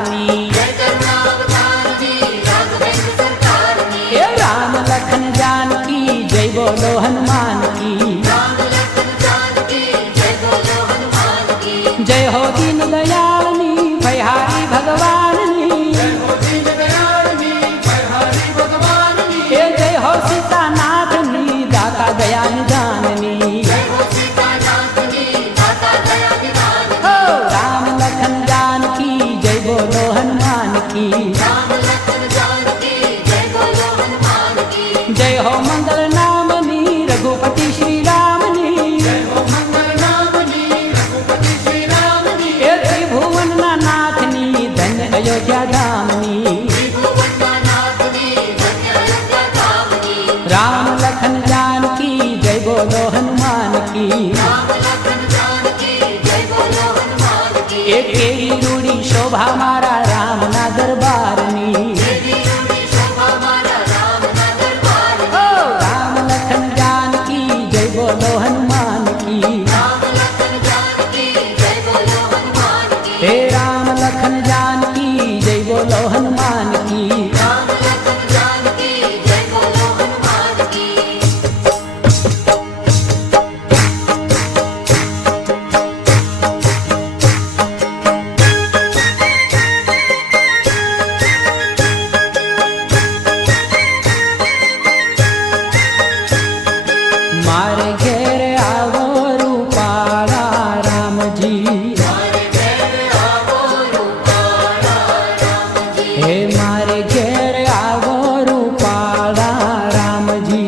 सरकारनी हे राम लखन जानकी जय बोलो हनुमान की जय हो दीन दयालनी भयहारी भगवाननी हे जय हो सीतानाथनी दाता दया निधाननी हो राम लखन जानकी जय बोलो हनुमान की जय हो मंगल नामनी रघुपति श्री रामनी हे त्रिभुवन नाथनी धन्य अयोध्या धामनी राम लखन जानकी जय बोलो हनुमान की एक केरी रूड़ी शोभा मारा राम ना दरबारनी ओ राम लखन जानकी जय बोलो हनुमान की हे राम लखन जानकी जय बोलो हनुमान की मारे घेर आवो रूपाला राम जी हे मारे घेर आवो रूपाला राम जी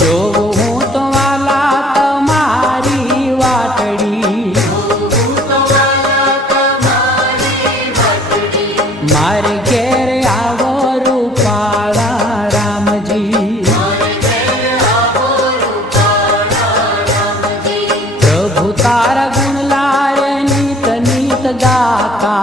जो हूँ तो वाला तुम्हारी वाटड़ी मारे घेर आवो रूपाला राम जी प्रभु तारा गुण लारे नीत नीत गाता